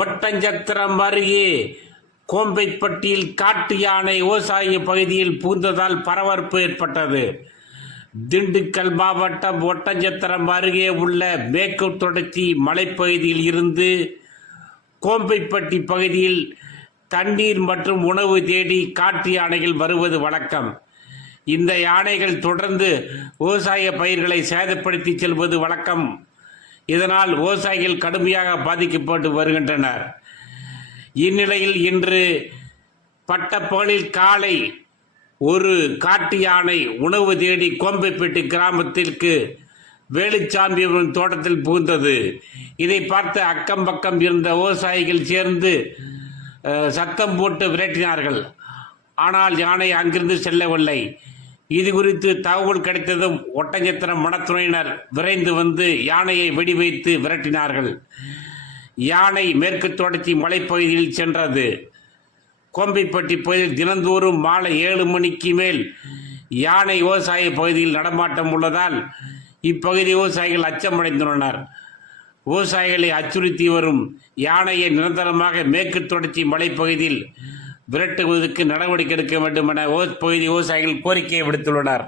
ஒட்டஞ்சத்திரம் அருகே கோம்பைப்பட்டியில் காட்டு யானை விவசாய பகுதியில் புகுந்ததால் பரபரப்பு ஏற்பட்டது. திண்டுக்கல் மாவட்டம் ஒட்டஞ்சத்திரம் அருகே உள்ள மேற்கு தொடர்ச்சி மலைப்பகுதியில் இருந்து கோம்பைப்பட்டி பகுதியில் தண்ணீர் மற்றும் உணவு தேடி காட்டு யானைகள் வருவது வழக்கம். இந்த யானைகள் தொடர்ந்து விவசாய பயிர்களை சேதப்படுத்தி செல்வது வழக்கம். இதனால் விவசாயிகள் கடுமையாக பாதிக்கப்பட்டு வருகின்றனர். இந்நிலையில் இன்று பட்டப்பகலில் காலை ஒரு காட்டு யானை உணவு தேடி கோம்பைப்பட்டி கிராமத்திற்கு வேலுச்சாமி தோட்டத்தில் புகுந்தது. இதை பார்த்து அக்கம் பக்கம் இருந்த விவசாயிகள் சேர்ந்து சத்தம் போட்டு விரட்டினார்கள். ஆனால் யானை அங்கிருந்து செல்லவில்லை. இது குறித்து தகவல் கிடைத்ததும் ஒட்டஞ்சத்திரம் வனத்துறையினர் விரைந்து வந்து யானையை வெடிவைத்து விரட்டினார்கள். யானை மேற்கு தொடர்ச்சி மலைப்பகுதியில் சென்றது. கோம்பைப்பட்டி பகுதியில் தினந்தோறும் மாலை 7 மணிக்கு மேல் யானை விவசாய பகுதியில் நடமாட்டம் உள்ளதால் இப்பகுதி விவசாயிகள் அச்சமடைந்துள்ளனர். விவசாயிகளை அச்சுறுத்தி வரும் யானையை நிரந்தரமாக மேற்கு தொடர்ச்சி மலைப்பகுதியில் விரட்டுவதற்கு நடவடிக்கை எடுக்க வேண்டும் என பகுதி விவசாயிகள் கோரிக்கை விடுத்துள்ளனர்.